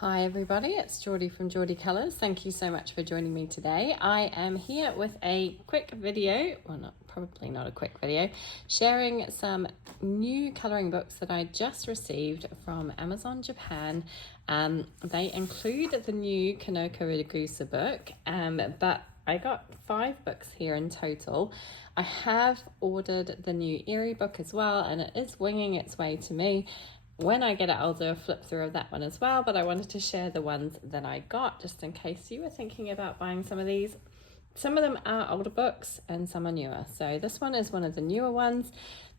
Hi everybody, it's Geordie from Geordie Colours. Thank you so much for joining me today. I am here with a quick video, well probably not a quick video, sharing some new colouring books that I just received from Amazon Japan. They include the new Kanoko Egusa book, but I got 5 books here in total. I have ordered the new Erie book as well, and it is winging its way to me. When I get it, I'll do a flip through of that one as well, but I wanted to share the ones that I got just in case you were thinking about buying some of these. Some of them are older books and some are newer. So this one is one of the newer ones.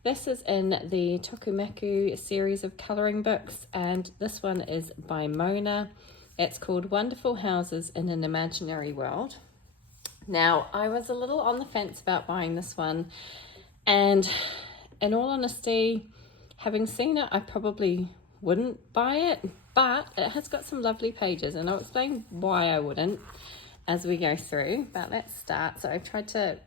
This is in the Tokumeku series of colouring books, and this one is by Mona. It's called Wonderful Houses in an Imaginary World. Now, I was a little on the fence about buying this one, and in all honesty, having seen it, I probably wouldn't buy it, but it has got some lovely pages, and I'll explain why I wouldn't as we go through. But let's start. So I've tried to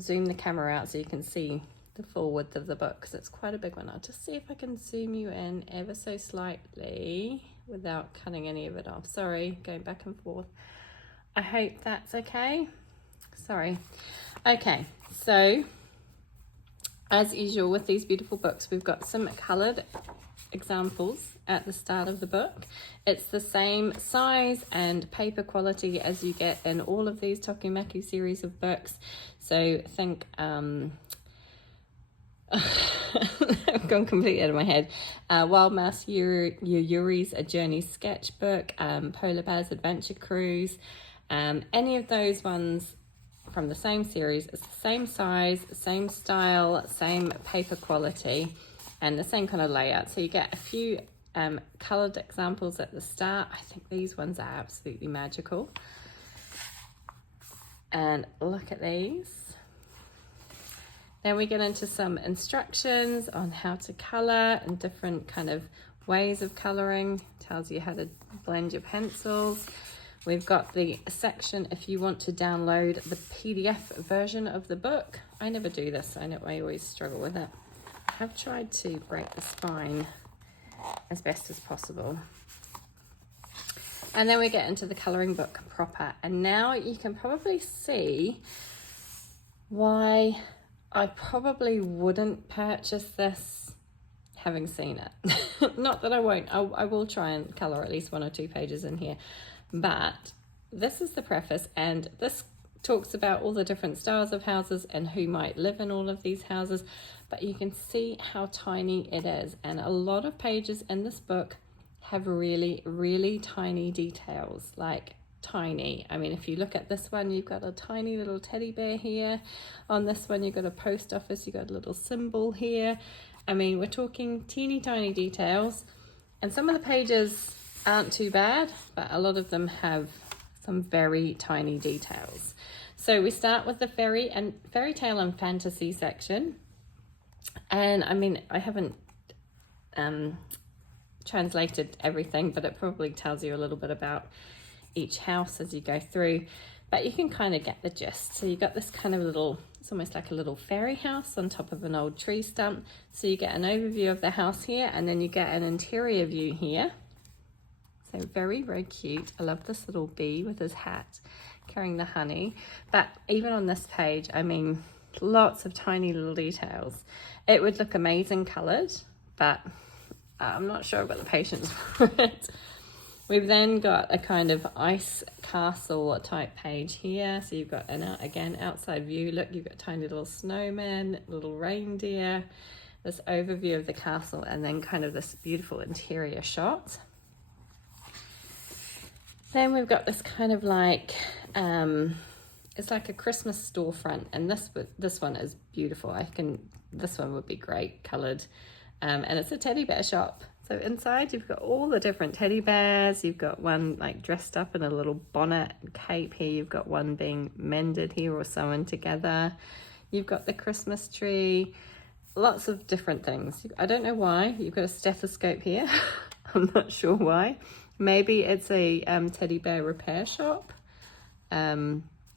zoom the camera out so you can see the full width of the book, because it's quite a big one. I'll just see if I can zoom you in ever so slightly without cutting any of it off. Sorry, going back and forth. I hope that's okay. Sorry. Okay, so as usual with these beautiful books, we've got some coloured examples at the start of the book. It's the same size and paper quality as you get in all of these Tokumeku series of books. So think, I've gone completely out of my head. Wild Mouse Yuri's A Journey Sketchbook, Polar Bear's Adventure Cruise, any of those ones from the same series. It's the same size, same style, same paper quality, and the same kind of layout. So you get a few coloured examples at the start. I think these ones are absolutely magical. And look at these. Then we get into some instructions on how to colour and different kind of ways of colouring. Tells you how to blend your pencils. We've got the section if you want to download the PDF version of the book. I never do this. I know I always struggle with it. I have tried to break the spine as best as possible. And then we get into the colouring book proper. And now you can probably see why I probably wouldn't purchase this having seen it. Not that I won't. I will try and colour at least 1 or 2 pages in here. But this is the preface, and this talks about all the different styles of houses and who might live in all of these houses. But you can see how tiny it is, and a lot of pages in this book have really, really tiny details, like tiny. I mean, if you look at this one, you've got a tiny little teddy bear here. On this one, you've got a post office, you've got a little symbol here. I mean, we're talking teeny tiny details, and some of the pages aren't too bad, but a lot of them have some very tiny details. So we start with the fairy tale and fantasy section. And I mean, I haven't translated everything, but it probably tells you a little bit about each house as you go through, but you can kind of get the gist. So you got this kind of little, it's almost like a little fairy house on top of an old tree stump. So you get an overview of the house here, and then you get an interior view here. So very, very cute. I love this little bee with his hat carrying the honey. But even on this page, I mean, lots of tiny little details. It would look amazing coloured, but I'm not sure I've got the patience for it. We've then got a kind of ice castle type page here. So you've got an, again, outside view. Look, you've got tiny little snowmen, little reindeer, this overview of the castle, and then kind of this beautiful interior shot. Then we've got this kind of like, it's like a Christmas storefront, and this one is beautiful. This one would be great coloured, and it's a teddy bear shop. So inside you've got all the different teddy bears. You've got one like dressed up in a little bonnet and cape here. You've got one being mended here or sewn together. You've got the Christmas tree, lots of different things. I don't know why. You've got a stethoscope here. I'm not sure why. Maybe it's a teddy bear repair shop. Like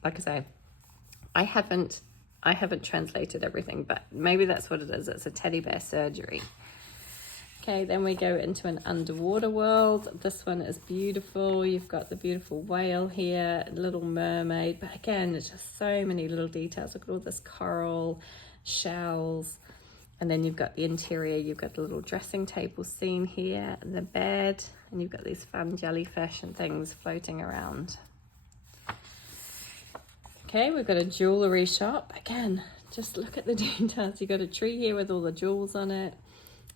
I say, I haven't translated everything, but maybe that's what it is. It's a teddy bear surgery. Okay, then we go into an underwater world. This one is beautiful. You've got the beautiful whale here, Little Mermaid. But again, it's just so many little details. Look at all this coral, shells. And then you've got the interior. You've got the little dressing table scene here, and the bed. And you've got these fun jellyfish and things floating around. Okay, we've got a jewellery shop. Again, just look at the details. You've got a tree here with all the jewels on it.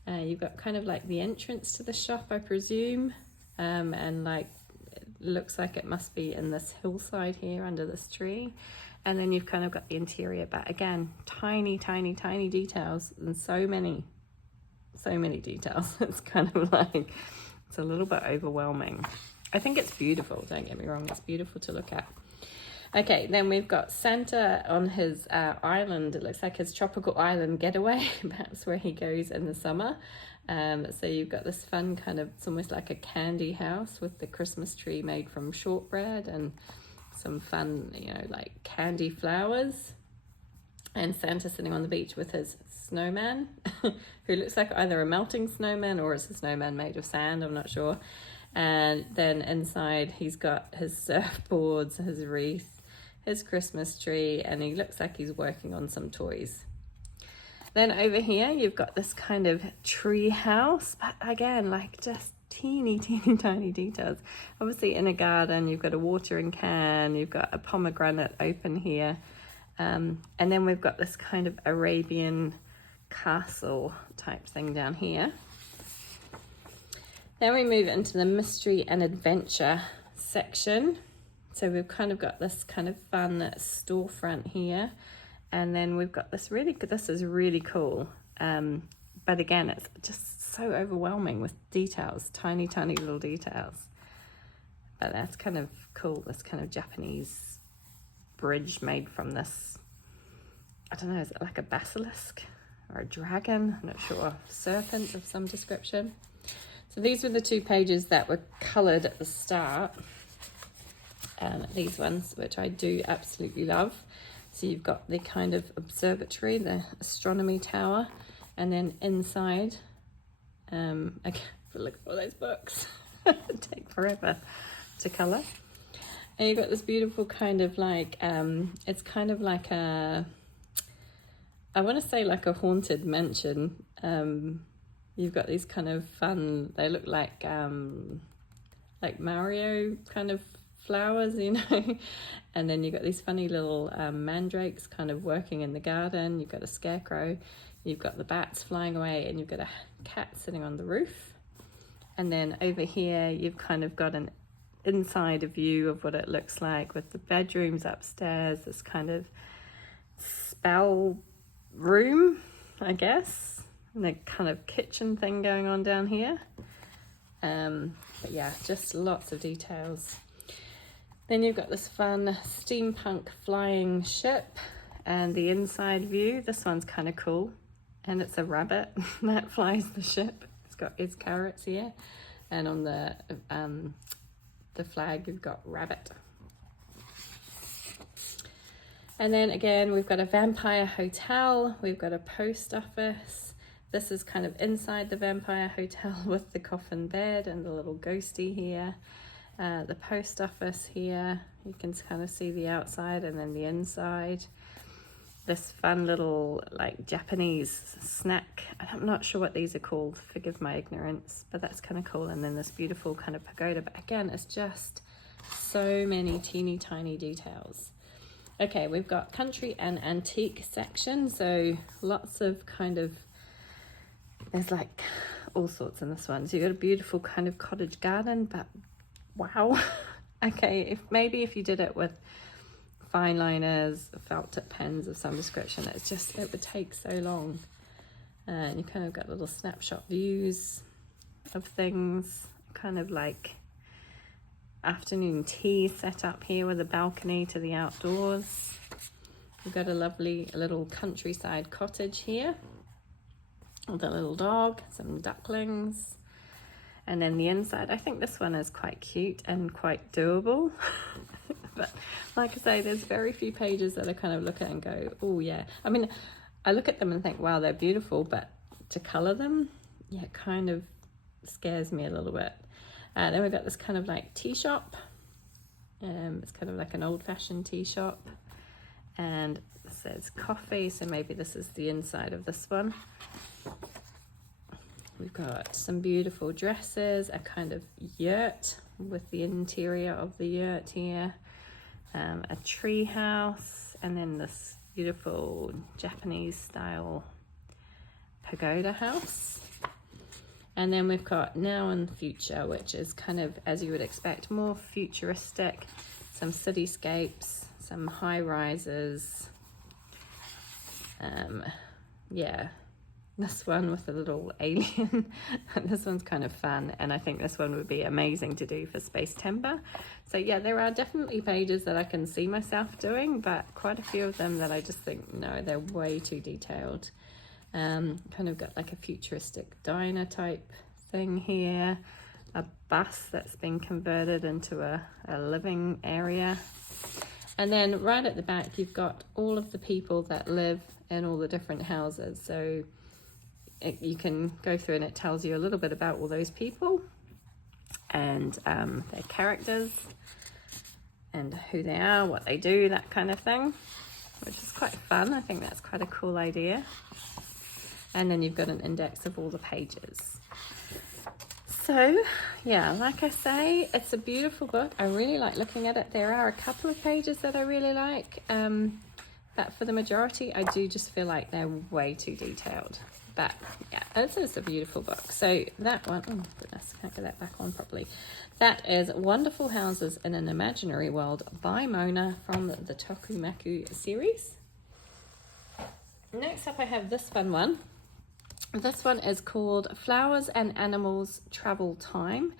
You've got kind of like the entrance to the shop, I presume, and like it looks like it must be in this hillside here under this tree. And then you've kind of got the interior, but again, tiny details, and so many details. It's kind of like, it's a little bit overwhelming. I think it's beautiful, don't get me wrong, it's beautiful to look at. Okay, then we've got Santa on his island. It looks like his tropical island getaway, perhaps where he goes in the summer. So you've got this fun kind of, it's almost like a candy house with the Christmas tree made from shortbread and some fun, you know, like candy flowers. And Santa sitting on the beach with his snowman, who looks like either a melting snowman or is a snowman made of sand, I'm not sure. And then inside he's got his surfboards, his wreath, his Christmas tree, and he looks like he's working on some toys. Then over here you've got this kind of tree house, but again, like just teeny tiny details. Obviously in a garden, you've got a watering can, you've got a pomegranate open here, and then we've got this kind of Arabian castle type thing down here. Then we move into the mystery and adventure section. So we've kind of got this kind of fun storefront here. And then we've got this this is really cool. But again, it's just so overwhelming with details, tiny little details. But that's kind of cool, this kind of Japanese bridge made from this, I don't know, is it like a basilisk or a dragon? I'm not sure, serpent of some description. So these were the two pages that were coloured at the start. These ones, which I do absolutely love. So you've got the kind of observatory, the astronomy tower, and then inside, again, look at all those books. It take forever to colour. And you've got this beautiful kind of like, it's kind of like a, I want to say like a haunted mansion. You've got these kind of fun, they look like Mario kind of flowers, you know. And then you've got these funny little mandrakes kind of working in the garden. You've got a scarecrow, you've got the bats flying away, and you've got a cat sitting on the roof. And then over here you've kind of got an inside view of what it looks like with the bedrooms upstairs, this kind of spell room, I guess, and the kind of kitchen thing going on down here. But yeah, just lots of details. Then you've got this fun steampunk flying ship and the inside view. This one's kind of cool, and it's a rabbit that flies the ship. It's got its carrots here, and on the flag you've got rabbit. And then again, we've got a vampire hotel, we've got a post office. This is kind of inside the vampire hotel with the coffin bed and the little ghosty here. The post office here, you can kind of see the outside and then the inside. This fun little like Japanese snack, I'm not sure what these are called, forgive my ignorance, but that's kind of cool. And then this beautiful kind of pagoda, but again, it's just so many teeny tiny details. Okay, we've got country and antique section, so lots of kind of, there's like all sorts in this one. So you've got a beautiful kind of cottage garden, but wow. Okay, maybe if you did it with fine liners, felt tip pens of some description, it would take so long. And you kind of got little snapshot views of things, kind of like afternoon tea set up here with a balcony to the outdoors. We've got a lovely little countryside cottage here with a little dog, some ducklings. And then the inside, I think this one is quite cute and quite doable. But like I say, there's very few pages that I kind of look at and go, oh yeah. I mean, I look at them and think, wow, they're beautiful, but to colour them, yeah, it kind of scares me a little bit. Then we've got this kind of like tea shop. It's kind of like an old-fashioned tea shop, and it says coffee, so maybe this is the inside of this one. We've got some beautiful dresses, a kind of yurt with the interior of the yurt here, a tree house, and then this beautiful Japanese style pagoda house. And then we've got now and future, which is kind of, as you would expect, more futuristic, some cityscapes, some high rises. Yeah, this one with a little alien. This one's kind of fun, and I think this one would be amazing to do for Space Timber. So yeah, there are definitely pages that I can see myself doing, but quite a few of them that I just think, no, they're way too detailed. Kind of got like a futuristic diner type thing here, a bus that's been converted into a living area, and then right at the back you've got all of the people that live in all the different houses. So you can go through and it tells you a little bit about all those people and their characters and who they are, what they do, that kind of thing, which is quite fun. I think that's quite a cool idea. And then you've got an index of all the pages. So yeah, like I say, it's a beautiful book. I really like looking at it. There are a couple of pages that I really like, but for the majority I do just feel like they're way too detailed. But yeah, it's just a beautiful book. So that one, oh goodness, can't get that back on properly. That is Wonderful Houses in an Imaginary World by Mona from the Tokumaku series. Next up I have this fun one. This one is called Flowers and Animals Travel Time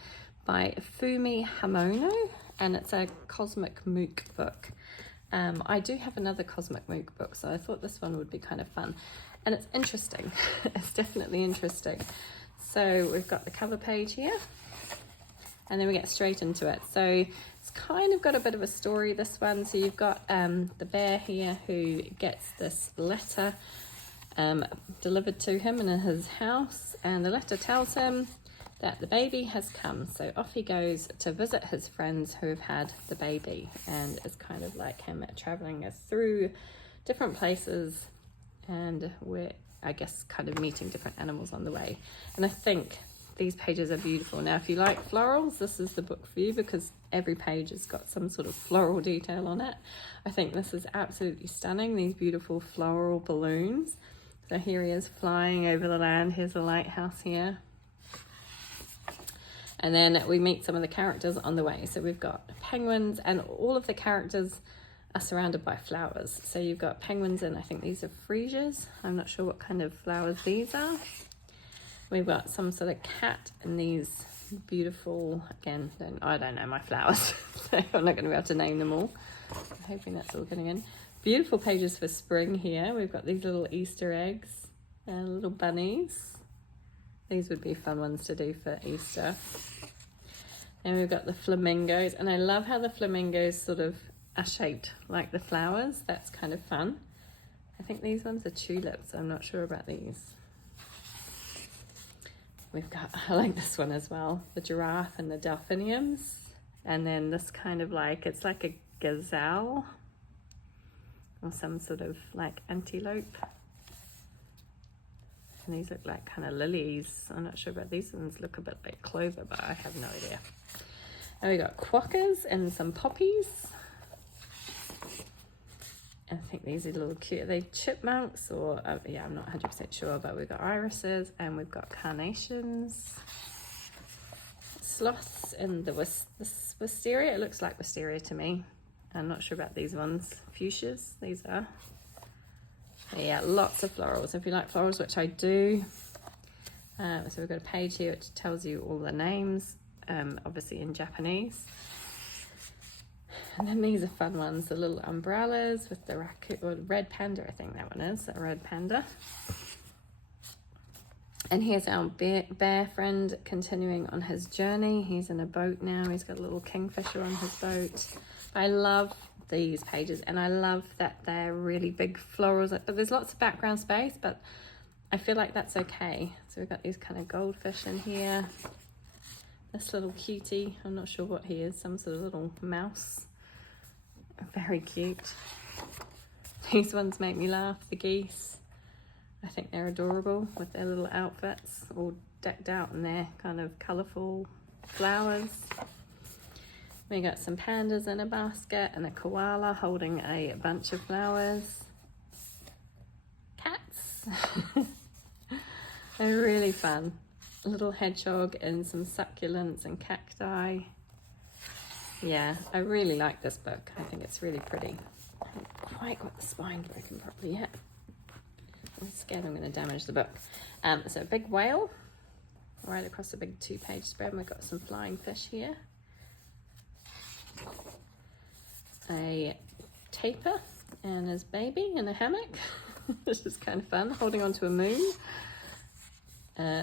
by Fumi Hamono, and it's a Cosmic Mook book. I do have another Cosmic Mook book, so I thought this one would be kind of fun. And it's interesting. It's definitely interesting. So we've got the cover page here, and then we get straight into it. So it's kind of got a bit of a story, this one. So you've got the bear here who gets this letter delivered to him in his house, and the letter tells him that the baby has come. So off he goes to visit his friends who have had the baby, and it's kind of like him traveling us through different places, and we're, I guess, kind of meeting different animals on the way. And I think these pages are beautiful. Now, if you like florals, this is the book for you, because every page has got some sort of floral detail on it. I think this is absolutely stunning, these beautiful floral balloons. So here he is flying over the land. Here's a lighthouse here. And then we meet some of the characters on the way. So we've got penguins, and all of the characters are surrounded by flowers. So you've got penguins, and I think these are freesias. I'm not sure what kind of flowers these are. We've got some sort of cat and these beautiful, again, I don't know my flowers, so I'm not going to be able to name them all. I'm hoping that's all getting in. Beautiful pages for spring here. We've got these little Easter eggs and little bunnies. These would be fun ones to do for Easter. And we've got the flamingos, and I love how the flamingos sort of are shaped like the flowers. That's kind of fun. I think these ones are tulips. I'm not sure about these. We've got, I like this one as well, the giraffe and the delphiniums. And then this kind of like, it's like a gazelle or some sort of like antelope. And these look like kind of lilies. I'm not sure about these ones, look a bit like clover, but I have no idea. And we got quokkas and some poppies. I think these are little cute. Are they chipmunks or, yeah, I'm not 100% sure, but we've got irises and we've got carnations. Sloths and the wisteria. It looks like wisteria to me. I'm not sure about these ones. Fuchsias, these are. Yeah, lots of florals. If you like florals, which I do. So we've got a page here which tells you all the names, obviously in Japanese. And then these are fun ones, the little umbrellas with the raccoon, or red panda, I think that one is, a red panda. And here's our bear friend continuing on his journey. He's in a boat now. He's got a little kingfisher on his boat. I love these pages, and I love that they're really big florals. There's lots of background space, but I feel like that's okay. So we've got these kind of goldfish in here. This little cutie, I'm not sure what he is, some sort of little mouse. Very cute. These ones make me laugh, the geese. I think they're adorable with their little outfits, all decked out in their kind of colourful flowers. We got some pandas in a basket and a koala holding a bunch of flowers. Cats. They're really fun. A little hedgehog and some succulents and cacti. Yeah, I really like this book. I think it's really pretty. I haven't quite got the spine broken properly yet. I'm scared I'm going to damage the book. So a big whale right across a big 2-page spread. We've got some flying fish here. A tapir and his baby in a hammock. This is kind of fun, holding onto a moon.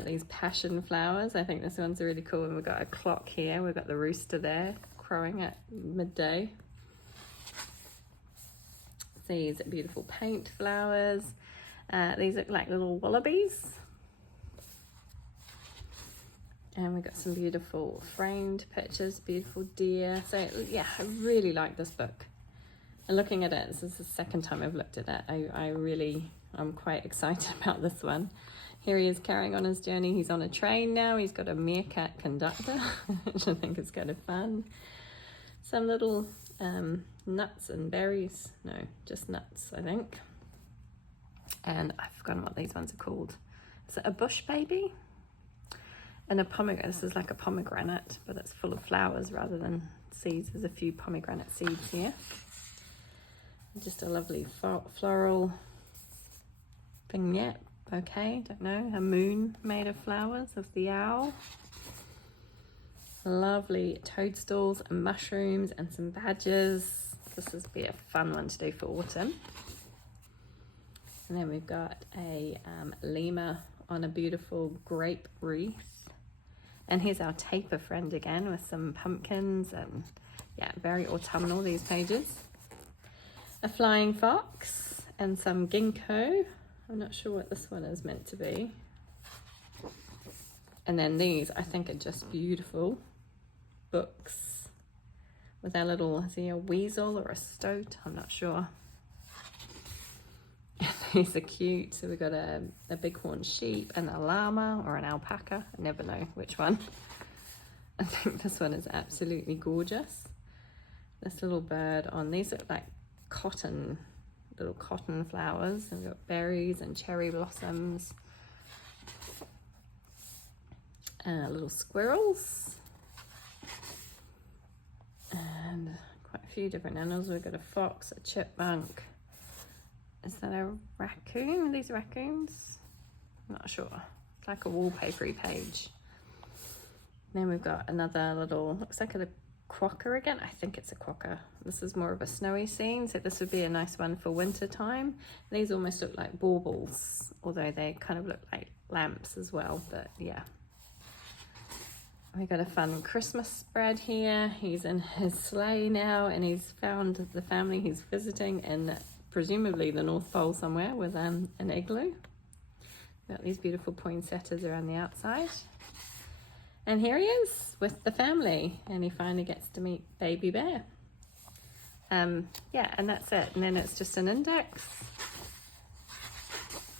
These passion flowers, I think this one's really cool. And we've got a clock here, we've got the rooster there crowing at midday. These beautiful paint flowers. These look like little wallabies. And we've got some beautiful framed pictures, beautiful deer. So yeah, I really like this book. And looking at it, this is the second time I've looked at it. I'm quite excited about this one. Here he is carrying on his journey. He's on a train now. He's got a meerkat conductor, which I think is kind of fun. Some little nuts and berries. No, just nuts, I think. And I've forgotten what these ones are called. Is it a bush baby? And a pomegranate. This is like a pomegranate, but it's full of flowers rather than seeds. There's a few pomegranate seeds here. Just a lovely floral vignette. Okay, don't know. A moon made of flowers of the owl. Lovely toadstools and mushrooms and some badgers. This would be a fun one to do for autumn. And then we've got a lemur on a beautiful grape wreath. And here's our tapir friend again with some pumpkins and yeah, very autumnal, these pages. A flying fox and some ginkgo. I'm not sure what this one is meant to be. And then these, I think, are just beautiful books with our little, is he a weasel or a stoat? I'm not sure. These are cute. So we've got a bighorn sheep and a llama or an alpaca. I never know which one. I think this one is absolutely gorgeous. This little bird on, these look like little cotton flowers. And we've got berries and cherry blossoms. Little squirrels. And quite a few different animals. We've got a fox, a chipmunk. Is that a raccoon? Are these raccoons? I'm not sure. It's like a wallpapery page. Then we've got another little, looks like a quokka again. I think it's a quokka. This is more of a snowy scene, so this would be a nice one for winter time. These almost look like baubles, although they kind of look like lamps as well, but yeah. We've got a fun Christmas spread here. He's in his sleigh now and he's found the family he's visiting in presumably the North Pole somewhere with an igloo. Got these beautiful poinsettias around the outside. And here he is with the family and he finally gets to meet Baby Bear. Yeah, and that's it. And then it's just an index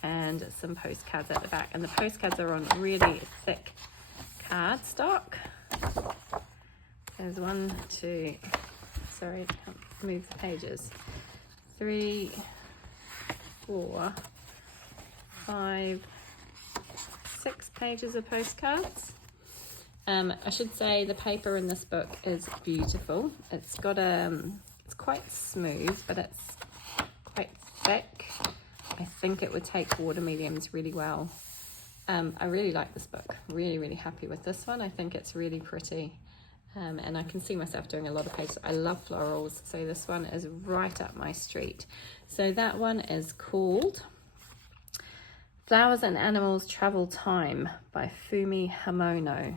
and some postcards at the back. And the postcards are on really thick cardstock. There's 1, 2, sorry, I can't move the pages. 3, 4, 5, 6 pages of postcards. I should say the paper in this book is beautiful. It's got it's quite smooth, but it's quite thick. I think it would take water mediums really well. I really like this book. Really, really happy with this one. I think it's really pretty. And I can see myself doing a lot of pages. I love florals, so this one is right up my street. So that one is called Flowers and Animals Travel Time by Fumi Hamono.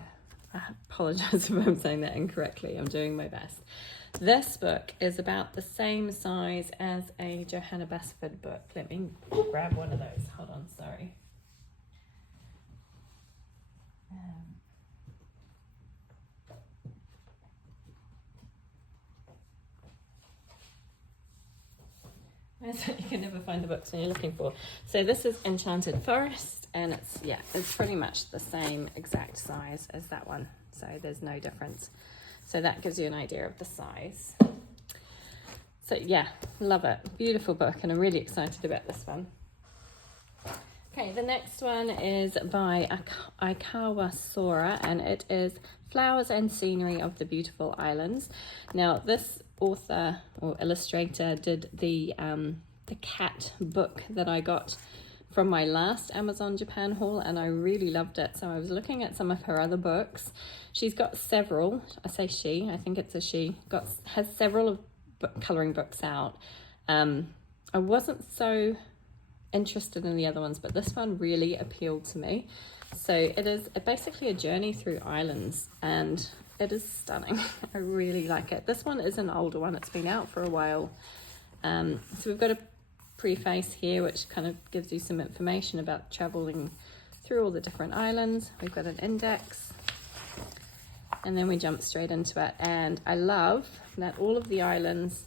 I apologize if I'm saying that incorrectly. I'm doing my best. This book is about the same size as a Johanna Basford book. Let me grab one of those. Hold on, sorry. You can never find the books when you're looking for. So this is Enchanted Forest, and it's pretty much the same exact size as that one. So there's no difference. So that gives you an idea of the size. So yeah, love it. Beautiful book, and I'm really excited about this one. Okay, the next one is by Aikawa Sora, and it is Flowers and Scenery of the Beautiful Islands. Now, this author or illustrator did the cat book that I got from my last Amazon Japan haul, and I really loved it. So I was looking at some of her other books. She's got several, I say she, I think it's a she, has several colouring books out. I wasn't so interested in the other ones, but this one really appealed to me. So it is basically a journey through islands, and it is stunning. I really like it. This one is an older one. It's been out for a while. So we've got a preface here which kind of gives you some information about traveling through all the different islands. We've got an index, and then we jump straight into it. And I love that all of the islands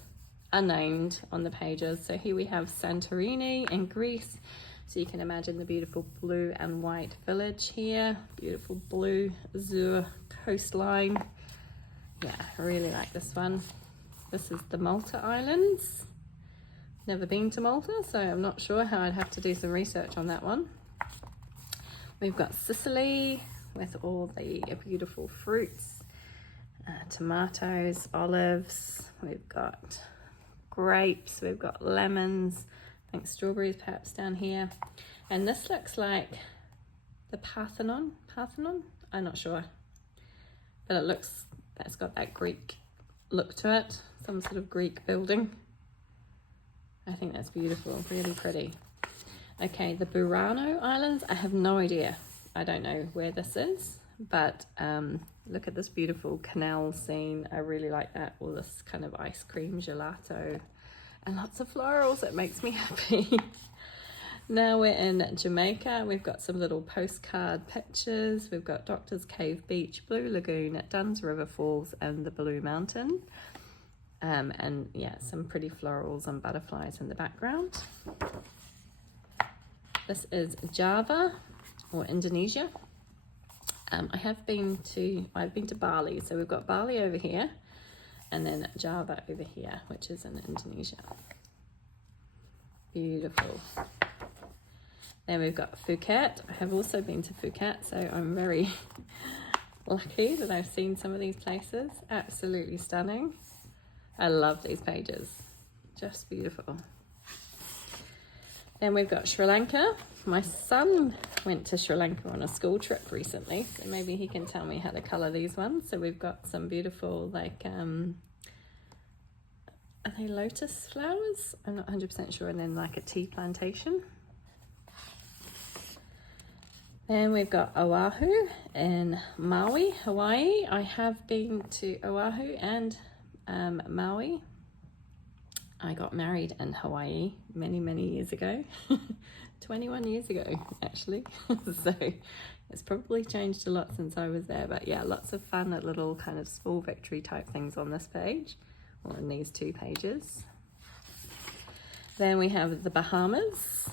are named on the pages. So here we have Santorini in Greece. So you can imagine the beautiful blue and white village here. Beautiful blue azure coastline. Yeah, I really like this one. This is the Malta Islands. Never been to Malta, so I'm not sure how. I'd have to do some research on that one. We've got Sicily with all the beautiful fruits, tomatoes, olives. We've got grapes, we've got lemons, I think strawberries perhaps down here. And this looks like the Parthenon, I'm not sure. But it's got that Greek look to it, some sort of Greek building. I think that's beautiful, really pretty. Okay, the Burano Islands, I have no idea. I don't know where this is, but look at this beautiful canal scene. I really like that. All this kind of ice cream gelato and lots of florals. It makes me happy. Now we're in Jamaica. We've got some little postcard pictures. We've got Doctor's Cave Beach, Blue Lagoon, Dunn's River Falls, and the Blue Mountain. And yeah, some pretty florals and butterflies in the background. This is Java or Indonesia. I've been to Bali, so we've got Bali over here, and then Java over here, which is in Indonesia. Beautiful. Then we've got Phuket. I have also been to Phuket, so I'm very lucky that I've seen some of these places. Absolutely stunning. I love these pages. Just beautiful. Then we've got Sri Lanka. My son went to Sri Lanka on a school trip recently, so maybe he can tell me how to colour these ones. So we've got some beautiful, like, are they lotus flowers? I'm not 100% sure. And then like a tea plantation. Then we've got Oahu in Maui, Hawaii. I have been to Oahu and Maui. I got married in Hawaii many years ago. 21 years ago, actually. So it's probably changed a lot since I was there. But yeah, lots of fun little kind of small victory type things on this page, or in these two pages. Then we have the Bahamas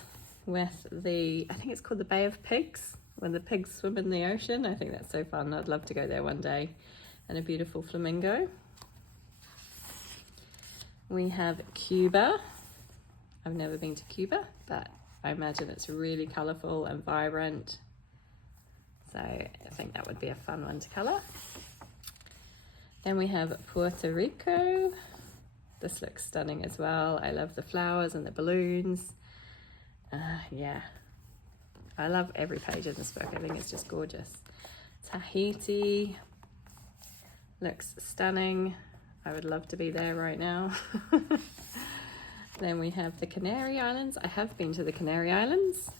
with I think it's called the Bay of Pigs, where the pigs swim in the ocean. I think that's so fun. I'd love to go there one day. And a beautiful flamingo. We have Cuba. I've never been to Cuba, but I imagine it's really colourful and vibrant. So I think that would be a fun one to colour. Then we have Puerto Rico. This looks stunning as well. I love the flowers and the balloons. Yeah, I love every page in this book. I think it's just gorgeous. Tahiti looks stunning. I would love to be there right now. Then we have the Canary Islands. I have been to the Canary Islands.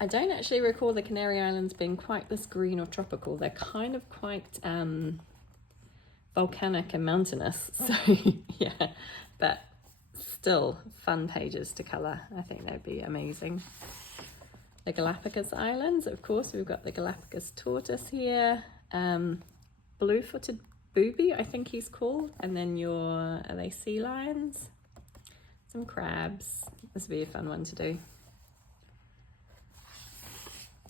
I don't actually recall the Canary Islands being quite this green or tropical. They're kind of quite volcanic and mountainous. So yeah, but still fun pages to colour. I think they'd be amazing. the Galapagos Islands. Of course, we've got the Galapagos tortoise here, blue-footed booby, I think he's called, and then are they sea lions? Some crabs. This would be a fun one to do.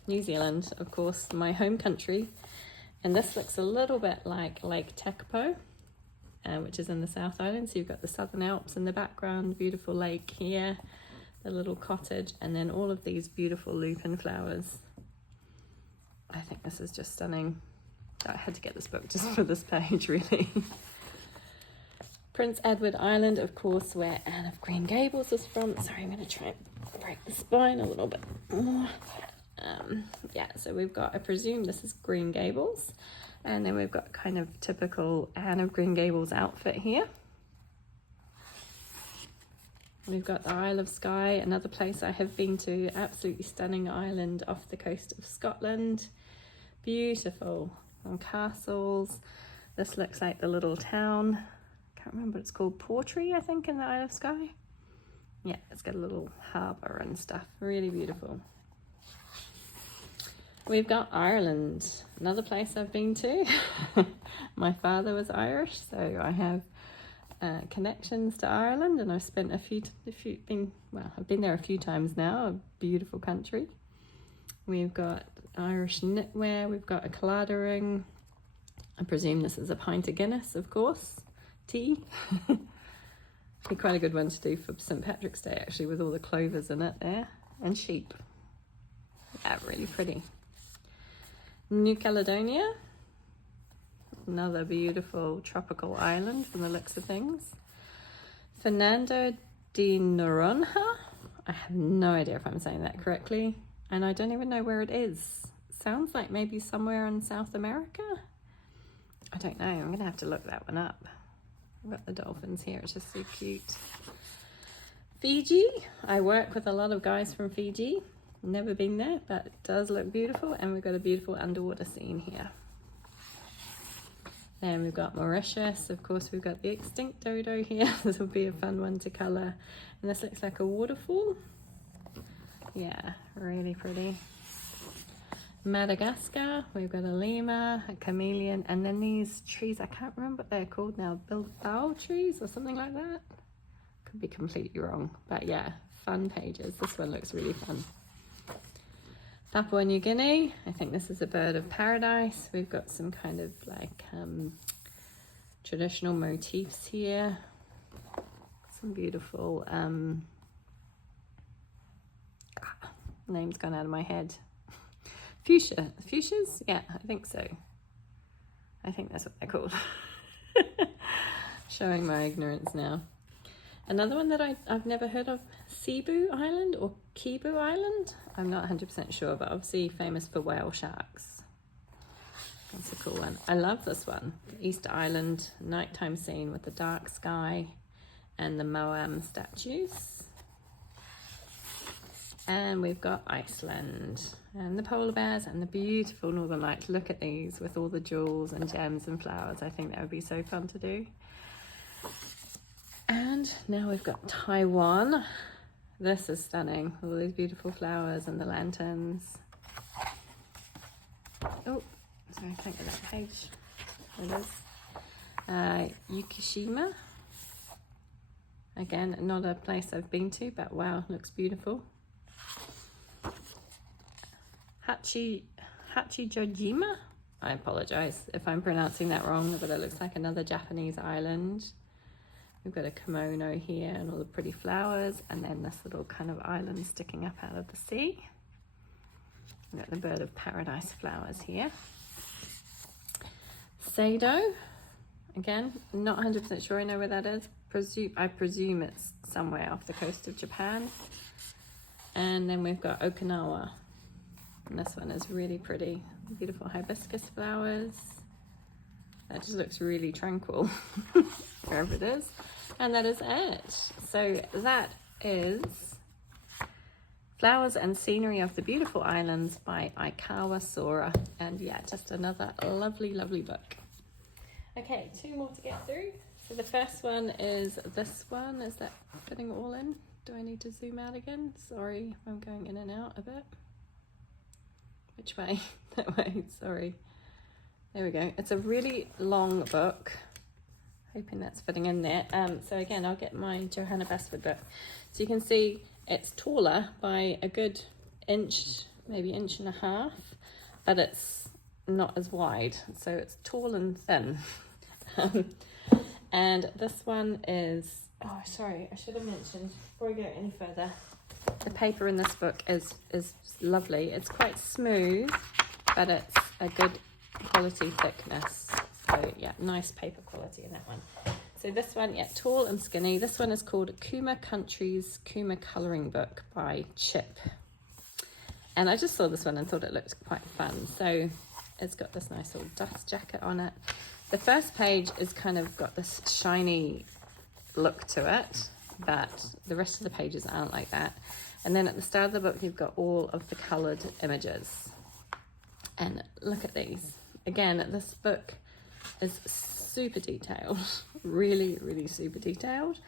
New Zealand, of course, my home country, and this looks a little bit like Lake Tekapo, which is in the South Island. So you've got the Southern Alps in the background, beautiful lake here, the little cottage, and then all of these beautiful lupin flowers. I think this is just stunning. I had to get this book just for this page, really. Prince Edward Island, of course, where Anne of Green Gables is from. Sorry, I'm going to try and break the spine a little bit more. Yeah, so we've got, I presume this is Green Gables, and then we've got kind of typical Anne of Green Gables outfit here. We've got the Isle of Skye, another place I have been to, absolutely stunning island off the coast of Scotland. Beautiful. And castles. This looks like the little town. Can't remember what it's called. Portree, I think, in the Isle of Skye. Yeah, it's got a little harbour and stuff. Really beautiful. We've got Ireland, another place I've been to. My father was Irish, so I have connections to Ireland, and I've spent I've been there a few times now. A beautiful country. We've got Irish knitwear, we've got a collada ring. I presume this is a pint of Guinness, of course. Tea. Be quite a good one to do for St. Patrick's Day, actually, with all the clovers in it there. And sheep. Yeah, really pretty. New Caledonia. Another beautiful tropical island from the looks of things. Fernando de Noronha. I have no idea if I'm saying that correctly. And I don't even know where it is. Sounds like maybe somewhere in South America. I don't know. I'm going to have to look that one up. I've got the dolphins here. It's just so cute. Fiji. I work with a lot of guys from Fiji. Never been there, but it does look beautiful. And we've got a beautiful underwater scene here. Then we've got Mauritius. Of course, we've got the extinct dodo here. This will be a fun one to colour. And this looks like a waterfall. Yeah, really pretty. Madagascar, we've got a lemur, a chameleon, and then these trees, I can't remember what they're called now, bilbao trees or something like that. Could be completely wrong, but yeah, fun pages. This one looks really fun. Papua New Guinea, I think this is a bird of paradise. We've got some kind of like traditional motifs here. Some beautiful, name's gone out of my head. Fuchsias? Yeah, I think so. I think that's what they're called. Showing my ignorance now. Another one that I've never heard of, Cebu Island or Kibu Island. I'm not 100% sure, but obviously famous for whale sharks. That's a cool one. I love this one. Easter Island, nighttime scene with the dark sky and the Moam statues. And we've got Iceland and the polar bears and the beautiful northern lights. Look at these with all the jewels and gems and flowers. I think that would be so fun to do. And now we've got Taiwan. This is stunning. All these beautiful flowers and the lanterns. Oh, sorry, I can't get that page. There it is. Yukishima. Again, not a place I've been to, but wow, looks beautiful. Hachijojima. I apologize if I'm pronouncing that wrong, but it looks like another Japanese island. We've got a kimono here and all the pretty flowers, and then this little kind of island sticking up out of the sea. We've got the bird of paradise flowers here. Sado. Again, not 100% sure I know where that is. I presume it's somewhere off the coast of Japan. And then we've got Okinawa. And this one is really pretty. Beautiful hibiscus flowers. That just looks really tranquil, wherever it is. And that is it. So that is Flowers and Scenery of the Beautiful Islands by Aikawa Sora. And yeah, just another lovely, lovely book. Okay, 2 more to get through. So the first one is this one. Is that fitting all in? Do I need to zoom out again? Sorry if I'm going in and out a bit. Which way? That way, sorry. There we go. It's a really long book. Hoping that's fitting in there. So again, I'll get my Johanna Basford book. So you can see it's taller by a good inch, maybe inch and a half, but it's not as wide. So it's tall and thin. And this one is, oh, sorry, I should have mentioned before I go any further, the paper in this book is lovely. It's quite smooth, but it's a good quality thickness. So yeah, nice paper quality in that one. So this one, yeah, tall and skinny. This one is called Kuma Country's Kuma Colouring Book by Chip. And I just saw this one and thought it looked quite fun. So it's got this nice little dust jacket on it. The first page is kind of got this shiny look to it, but the rest of the pages aren't like that. And then at the start of the book, you've got all of the coloured images. And look at these. Again, this book is super detailed, really, really super detailed.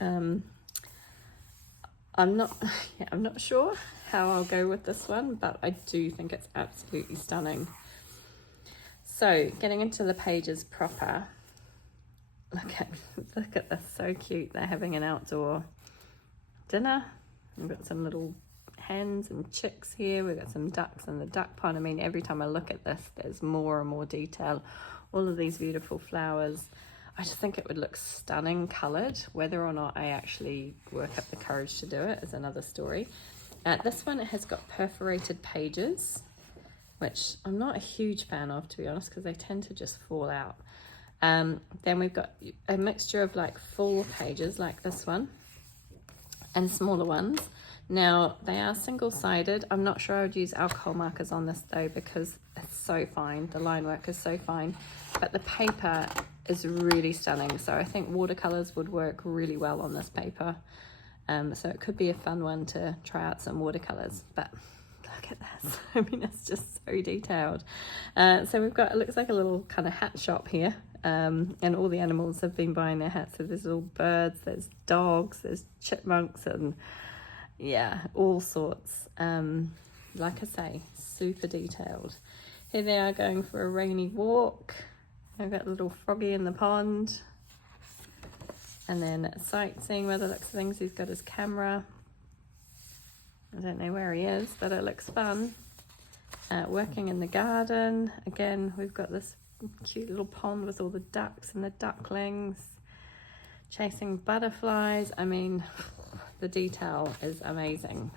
I'm not sure how I'll go with this one, but I do think it's absolutely stunning. So getting into the pages proper, look at this, so cute. They're having an outdoor dinner. We've got some little hens and chicks here. We've got some ducks in the duck pond. I mean, every time I look at this, there's more and more detail. All of these beautiful flowers. I just think it would look stunning coloured. Whether or not I actually work up the courage to do it is another story. This one has got perforated pages, which I'm not a huge fan of, to be honest, because they tend to just fall out. Then we've got a mixture of like full pages like this one and smaller ones. Now they are single-sided. I'm not sure I would use alcohol markers on this though, because it's so fine. The line work is so fine, but the paper is really stunning. So I think watercolors would work really well on this paper. So it could be a fun one to try out some watercolors, but look at this. I mean, it's just so detailed. So we've got, it looks like a little kind of hat shop here. And all the animals have been buying their hats. So there's little birds, there's dogs, there's chipmunks, and yeah, all sorts. Like I say, super detailed. Here they are going for a rainy walk. I've got a little froggy in the pond. And then sightseeing by the looks of things. He's got his camera. I don't know where he is, but it looks fun. Working in the garden. Again, we've got this cute little pond with all the ducks and the ducklings. Chasing butterflies. I mean, the detail is amazing.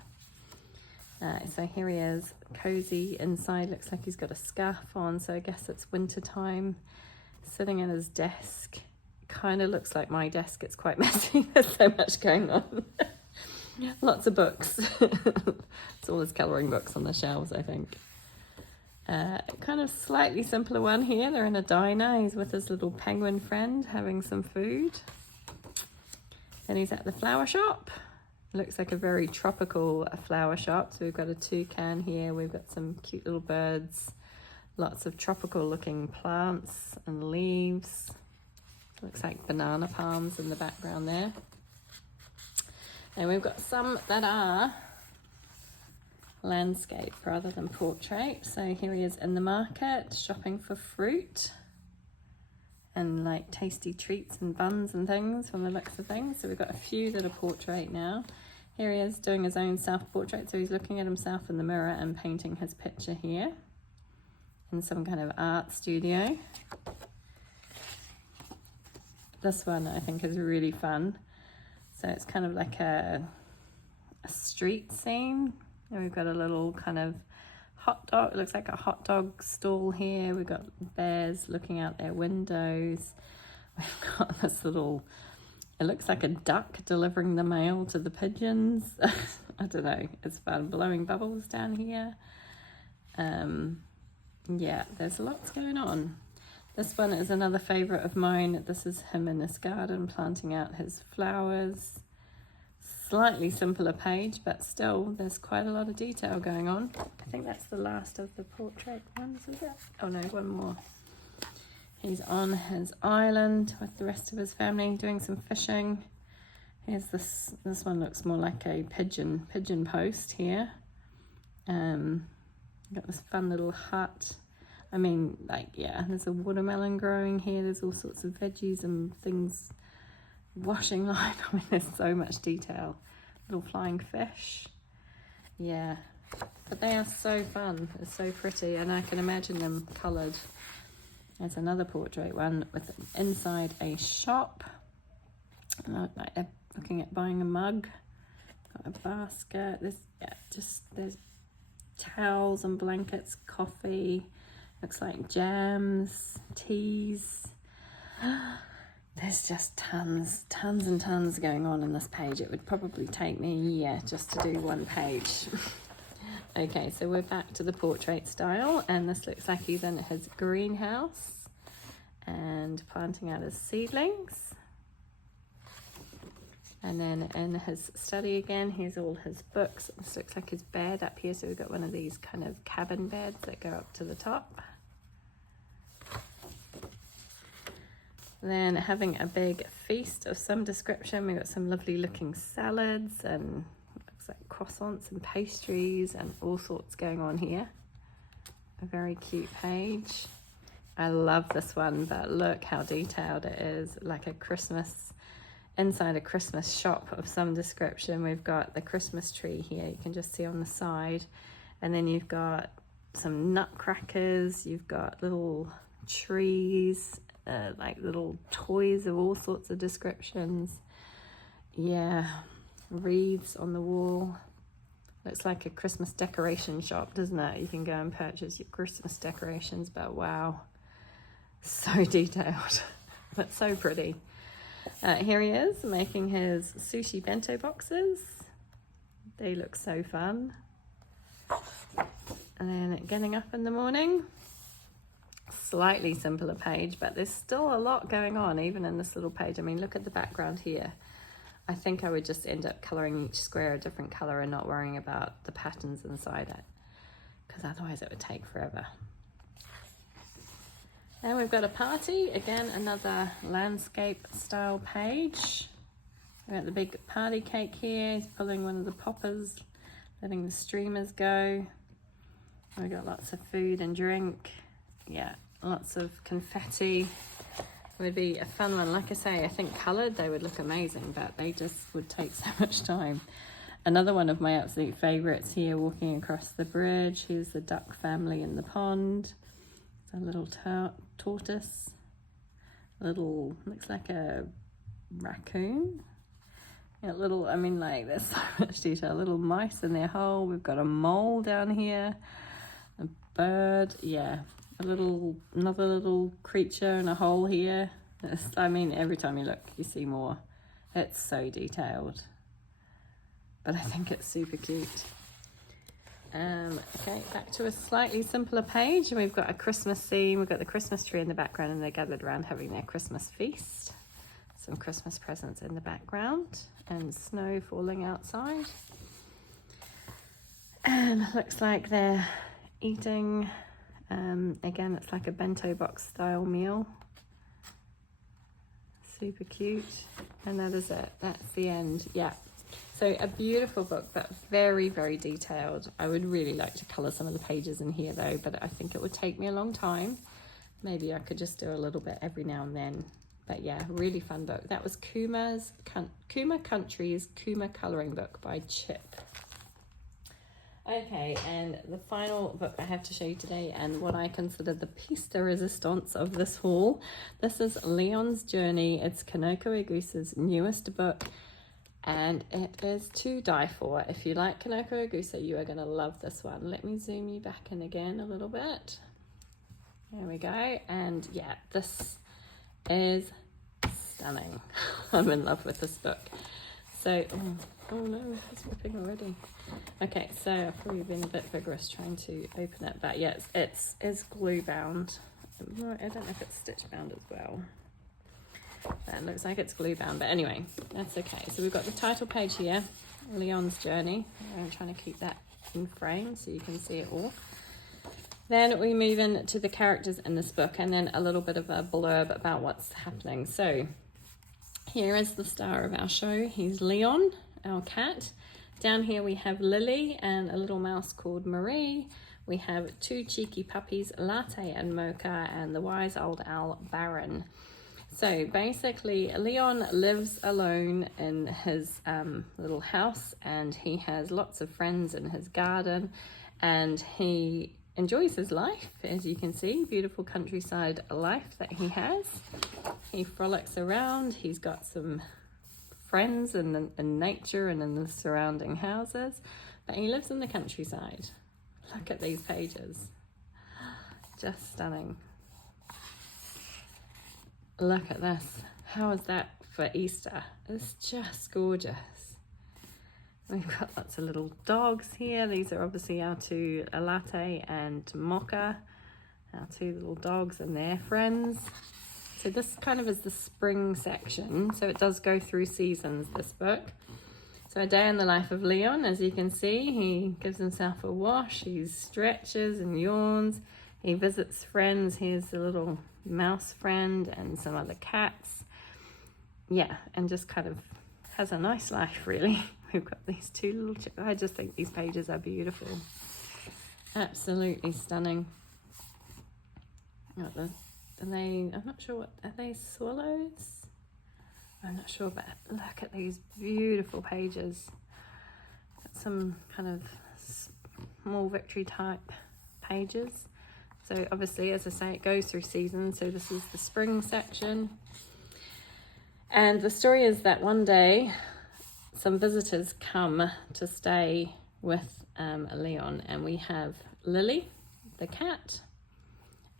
So here he is, cozy inside. Looks like he's got a scarf on, so I guess it's winter time. Sitting at his desk. Kind of looks like my desk. It's quite messy. There's so much going on. Lots of books. It's all his colouring books on the shelves, I think. Kind of slightly simpler one here. They're in a diner. He's with his little penguin friend having some food. Then he's at the flower shop. Looks like a very tropical flower shop. So we've got a toucan here. We've got some cute little birds. Lots of tropical looking plants and leaves. Looks like banana palms in the background there. And we've got some that are landscape rather than portrait. So here he is in the market shopping for fruit and like tasty treats and buns and things from the looks of things. So we've got a few that are portrait now. Here he is doing his own self-portrait. So he's looking at himself in the mirror and painting his picture here in some kind of art studio. This one I think is really fun. So it's kind of like a street scene. And we've got a little kind of hot dog, it looks like a hot dog stall here. We've got bears looking out their windows. We've got this little, it looks like a duck delivering the mail to the pigeons. I don't know, it's fun. Blowing bubbles down here. Yeah, there's lots going on. This one is another favourite of mine. This is him in his garden planting out his flowers. Slightly simpler page, but still there's quite a lot of detail going on. I think that's the last of the portrait ones, is it? Oh no, one more. He's on his island with the rest of his family doing some fishing. Here's this one looks more like a pigeon post here. Got this fun little hut. I mean, like, yeah, there's a watermelon growing here. There's all sorts of veggies and things. Washing line. I mean, there's so much detail. Little flying fish. Yeah, but they are so fun. They're so pretty, and I can imagine them coloured. There's another portrait one with inside a shop. Like they're looking at buying a mug. Got a basket. There's towels and blankets, coffee. Looks like jams, teas. There's just tons and tons going on in this page. It would probably take me a year just to do one page. Okay, so we're back to the portrait style, and this looks like he's in his greenhouse and planting out his seedlings. And then in his study again, here's all his books. This looks like his bed up here, so we've got one of these kind of cabin beds that go up to the top. Then having a big feast of some description. We've got some lovely looking salads and looks like croissants and pastries and all sorts going on here. A very cute page. I love this one, but look how detailed it is, like a Christmas, inside a Christmas shop of some description. We've got the Christmas tree here, you can just see on the side. And then you've got some nutcrackers, you've got little trees, like little toys of all sorts of descriptions. Yeah, wreaths on the wall. Looks like a Christmas decoration shop, doesn't it? You can go and purchase your Christmas decorations, but wow, so detailed, but so pretty. Here he is making his sushi bento boxes. They look so fun. And then getting up in the morning. Slightly simpler page, but there's still a lot going on even in this little page. I mean, look at the background here. I think I would just end up colouring each square a different colour and not worrying about the patterns inside it, because otherwise it would take forever. And we've got a party, again another landscape style page. We've got the big party cake here. He's pulling one of the poppers, letting the streamers go. We've got lots of food and drink. Yeah, lots of confetti. Would be a fun one. Like I say, I think coloured they would look amazing, but they just would take so much time. Another one of my absolute favourites here, walking across the bridge. Here's the duck family in the pond. It's a little tortoise. Little, looks like a raccoon. Yeah, little, I mean, like, there's so much detail. Little mice in their hole. We've got a mole down here. A bird, yeah. Another little creature in a hole here. I mean, every time you look, you see more. It's so detailed, but I think it's super cute. Okay, back to a slightly simpler page, and we've got a Christmas theme. We've got the Christmas tree in the background, and they're gathered around having their Christmas feast. Some Christmas presents in the background, and snow falling outside. And it looks like they're eating. Again, it's like a bento box style meal. Super cute. And that is it. That's the end. Yeah. So a beautiful book, but very, very detailed. I would really like to colour some of the pages in here though, but I think it would take me a long time. Maybe I could just do a little bit every now and then. But yeah, really fun book. That was Kuma Country's Kuma Colouring Book by Chip. Okay, and the final book I have to show you today, and what I consider the piece de resistance of this haul. This is Leon's Journey. It's Kanoko Egusa's newest book, and it is to die for. If you like Kanoko Egusa, you are going to love this one. Let me zoom you back in again a little bit. There we go. And yeah, this is stunning. I'm in love with this book. So, oh no, it's ripping already. Okay, so I've probably been a bit vigorous trying to open it, but yeah, it's glue bound. I don't know if it's stitch bound as well. It looks like it's glue bound, but anyway, that's okay. So we've got the title page here, Leon's Journey. I'm trying to keep that in frame so you can see it all. Then we move into the characters in this book, and then a little bit of a blurb about what's happening. So here is the star of our show. He's Leon, our cat, Down here we have Lily and a little mouse called Marie. We have two cheeky puppies, Latte and Mocha, and the wise old owl, Baron. So basically, Leon lives alone in his little house, and he has lots of friends in his garden, and he enjoys his life, as you can see, beautiful countryside life that he has. He frolics around, he's got some friends in nature and in the surrounding houses, but he lives in the countryside. Look at these pages, just stunning. Look at this, how is that for Easter? It's just gorgeous. We've got lots of little dogs here. These are obviously our two, Latte and Mocha, our two little dogs and their friends. So this kind of is the spring section, so it does go through seasons, this book. So a day in the life of Leon, as you can see, he gives himself a wash, he stretches and yawns, he visits friends. Here's the little mouse friend and some other cats. Yeah, and just kind of has a nice life, really. We've got these two little, I just think these pages are beautiful. Absolutely stunning. I'm not sure what, are they swallows? I'm not sure, but look at these beautiful pages. Got some kind of small victory type pages. So obviously, as I say, it goes through seasons. So this is the spring section. And the story is that one day, some visitors come to stay with Leon, and we have Lily, the cat.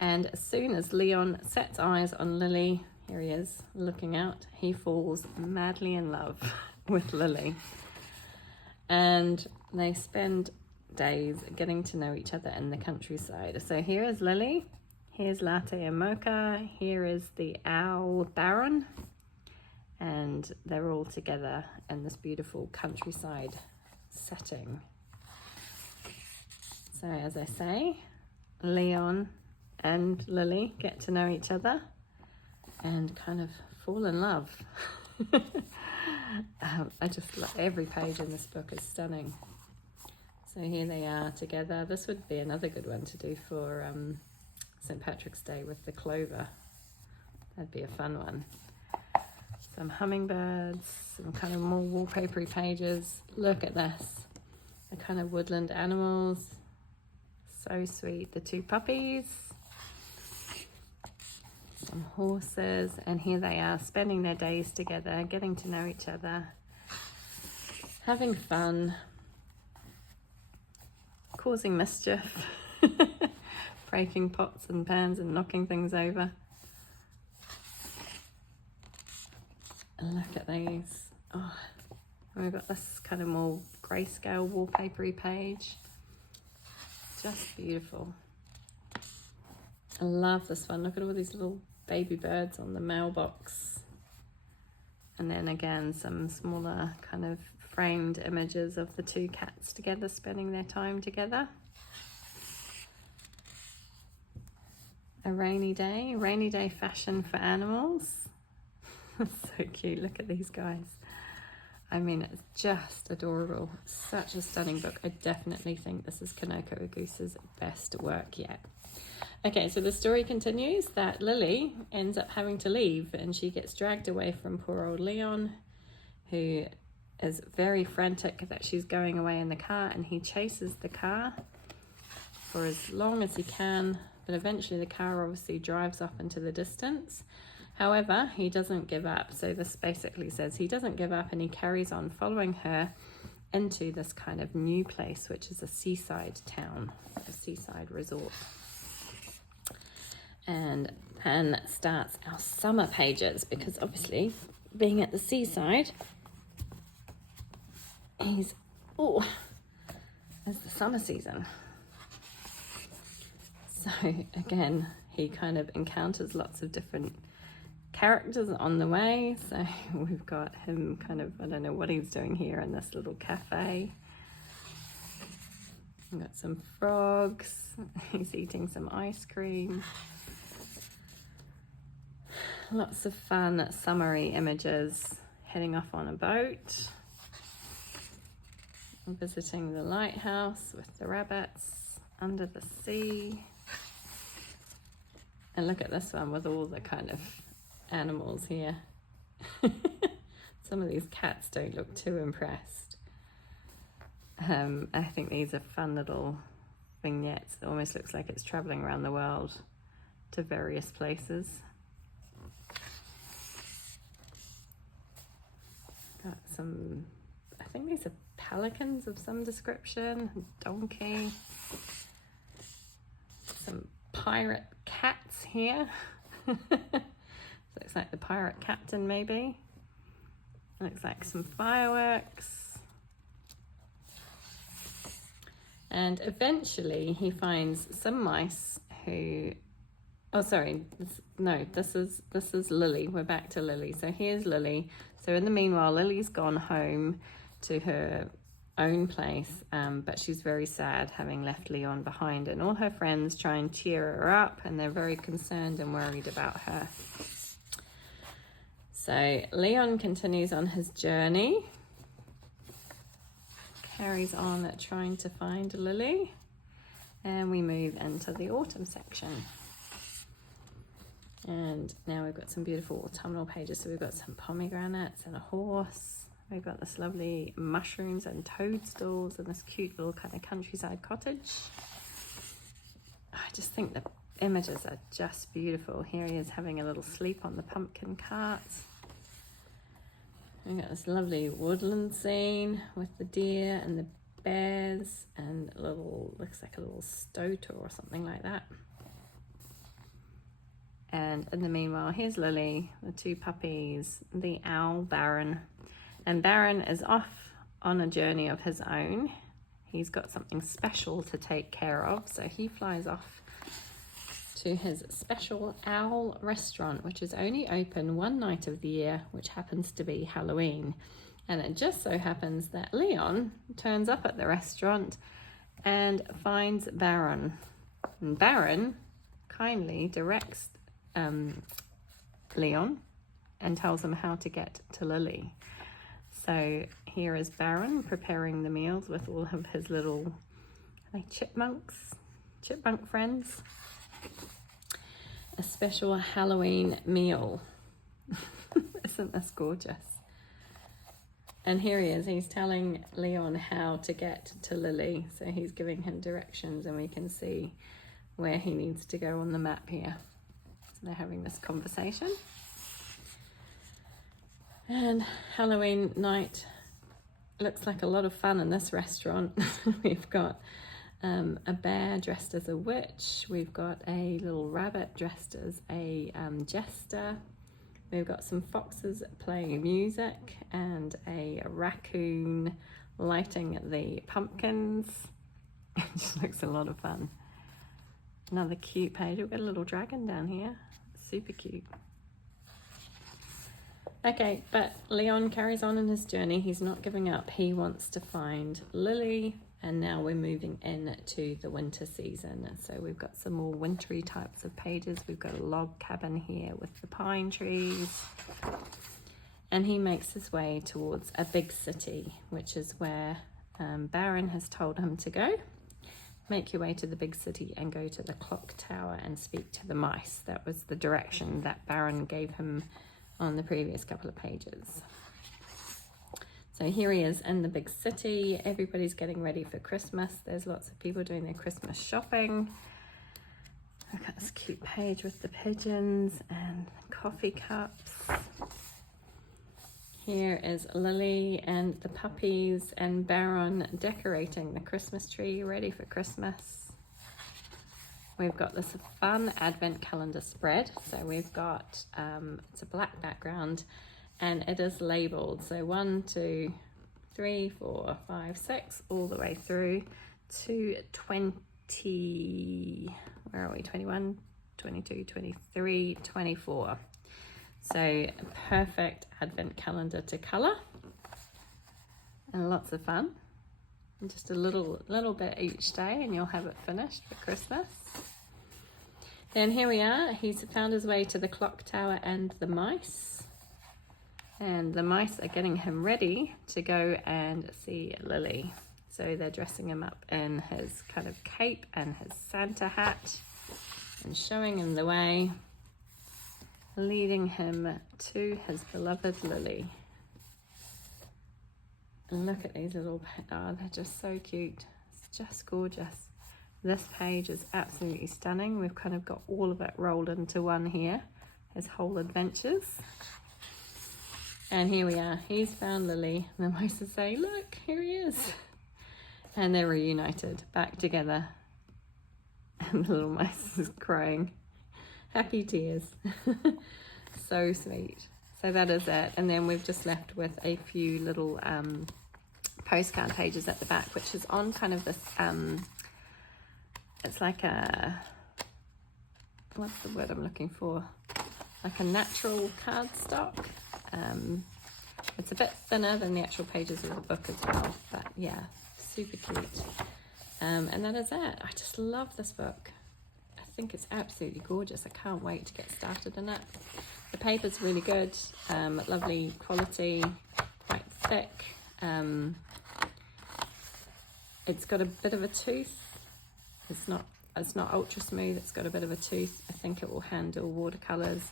And as soon as Leon sets eyes on Lily, here he is looking out, he falls madly in love with Lily. And they spend days getting to know each other in the countryside. So here is Lily, here's Latte and Mocha, here is the owl Baron, and they're all together in this beautiful countryside setting. So as I say, Leon and Lily get to know each other and kind of fall in love. I just love every page in this book is stunning. So here they are together. This would be another good one to do for St. Patrick's Day with the clover. That'd be a fun one. Some hummingbirds, some kind of more wallpapery pages. Look at this. The kind of woodland animals. So sweet. The two puppies. Some horses, and here they are spending their days together, getting to know each other, having fun, causing mischief, breaking pots and pans and knocking things over. And look at these. Oh, and we've got this kind of more grayscale wallpapery page. Just beautiful. I love this one. Look at all these little baby birds on the mailbox. And then again, some smaller kind of framed images of the two cats together, spending their time together. A rainy day fashion for animals. So cute. Look at these guys. I mean, it's just adorable. Such a stunning book. I definitely think this is Kanoko Egusa's best work yet. Okay, so the story continues that Lily ends up having to leave, and she gets dragged away from poor old Leon, who is very frantic that she's going away in the car, and he chases the car for as long as he can, but eventually the car obviously drives off into the distance. However, he doesn't give up. So this basically says he doesn't give up, and he carries on following her into this kind of new place, which is a seaside town, a seaside resort. And then starts our summer pages, because obviously being at the seaside, it's the summer season. So again, he kind of encounters lots of different characters on the way. So we've got him kind of, I don't know what he's doing here in this little cafe. We've got some frogs. He's eating some ice cream. Lots of fun summery images, heading off on a boat. visiting the lighthouse with the rabbits under the sea. And look at this one with all the kind of animals here. Some of these cats don't look too impressed. I think these are fun little vignettes. It almost looks like it's traveling around the world to various places. Got some, I think these are pelicans of some description, donkey, some pirate cats here. Looks like the pirate captain maybe. Looks like some fireworks. And eventually he finds some mice who, oh sorry, this is Lily. We're back to Lily. So here's Lily. So in the meanwhile, Lily's gone home to her own place, but she's very sad having left Leon behind, and all her friends try and cheer her up, and they're very concerned and worried about her. So Leon continues on his journey, carries on trying to find Lily, and we move into the autumn section. And now we've got some beautiful autumnal pages. So we've got some pomegranates and a horse. We've got this lovely mushrooms and toadstools and this cute little kind of countryside cottage. I just think the images are just beautiful. Here he is having a little sleep on the pumpkin cart. We've got this lovely woodland scene with the deer and the bears and a little, looks like a little stoat or something like that. And in the meanwhile, here's Lily, the two puppies, the owl, Baron. And Baron is off on a journey of his own. He's got something special to take care of. So he flies off to his special owl restaurant, which is only open one night of the year, which happens to be Halloween. And it just so happens that Leon turns up at the restaurant and finds Baron. And Baron kindly directs Leon and tells him how to get to Lily. So here is Baron preparing the meals with all of his little chipmunk friends. A special Halloween meal. Isn't this gorgeous? And here he is, he's telling Leon how to get to Lily. So he's giving him directions and we can see where he needs to go on the map here. So they're having this conversation. And Halloween night looks like a lot of fun in this restaurant. We've got a bear dressed as a witch. We've got a little rabbit dressed as a jester. We've got some foxes playing music and a raccoon lighting the pumpkins. It just looks a lot of fun. Another cute page. We've got a little dragon down here. Super cute. Okay, but Leon carries on in his journey. He's not giving up. He wants to find Lily, and now we're moving into the winter season. So we've got some more wintry types of pages. We've got a log cabin here with the pine trees. And he makes his way towards a big city, which is where Baron has told him to go. Make your way to the big city and go to the clock tower and speak to the mice. That was the direction that Baron gave him on the previous couple of pages. So here he is in the big city. Everybody's getting ready for Christmas. There's lots of people doing their Christmas shopping. Look at this cute page with the pigeons and coffee cups. Here is Lily and the puppies and Baron decorating the Christmas tree, ready for Christmas. We've got this fun advent calendar spread. So we've got, it's a black background and it is labeled. So 1, 2, 3, 4, 5, 6, all the way through to 20, where are we? 21, 22, 23, 24. So a perfect advent calendar to color and lots of fun. And just a little bit each day and you'll have it finished for Christmas. Then here we are. He's found his way to the clock tower and the mice. And the mice are getting him ready to go and see Lily. So they're dressing him up in his kind of cape and his Santa hat and showing him the way, leading him to his beloved Lily. And look at these little, oh, they're just so cute. It's just gorgeous. This page is absolutely stunning. We've kind of got all of it rolled into one here, his whole adventures. And here we are, he's found Lily. And the mice are saying, look, here he is. And they're reunited, back together. And the little mouse is crying. Happy tears. So sweet. So that is it. And then we've just left with a few little postcard pages at the back, which is on kind of this, it's like a, what's the word I'm looking for? Like a natural cardstock. It's a bit thinner than the actual pages of the book as well, but yeah, super cute. And that is it. I just love this book. I think it's absolutely gorgeous. I can't wait to get started in it. The paper's really good, lovely quality, quite thick. It's got a bit of a tooth. It's not ultra smooth. It's got a bit of a tooth. I think it will handle watercolors.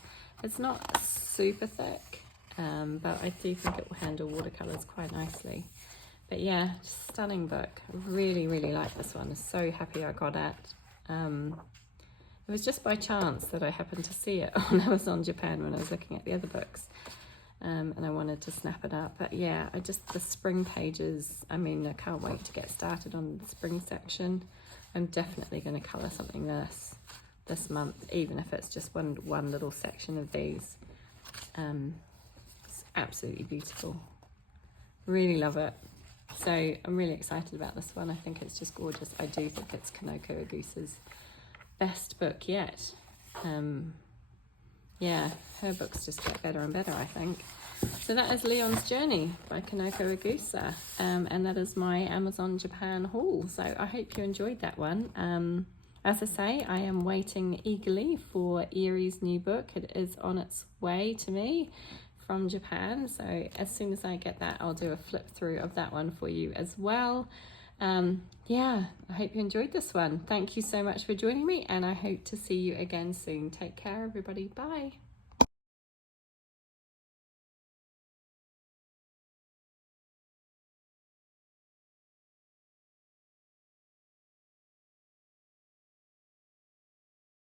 It's not super thick, but I do think it will handle watercolors quite nicely. But yeah, stunning book. I really, really like this one. I'm so happy I got it. It was just by chance that I happened to see it on Amazon Japan when I was looking at the other books. And I wanted to snap it up. But yeah, the spring pages, I mean, I can't wait to get started on the spring section. I'm definitely going to colour something this month, even if it's just one little section of these. It's absolutely beautiful. Really love it. So I'm really excited about this one. I think it's just gorgeous. I do think it's Kanoko Egusa's best book yet. Yeah, her books just get better and better, I think. So that is Leon's Journey by Kanoko Egusa, and that is my Amazon Japan haul. So I hope you enjoyed that one. As I say, I am waiting eagerly for Erie's new book. It is on its way to me from Japan. So as soon as I get that, I'll do a flip through of that one for you as well. Yeah, I hope you enjoyed this one. Thank you so much for joining me, and I hope to see you again soon. Take care, everybody. Bye.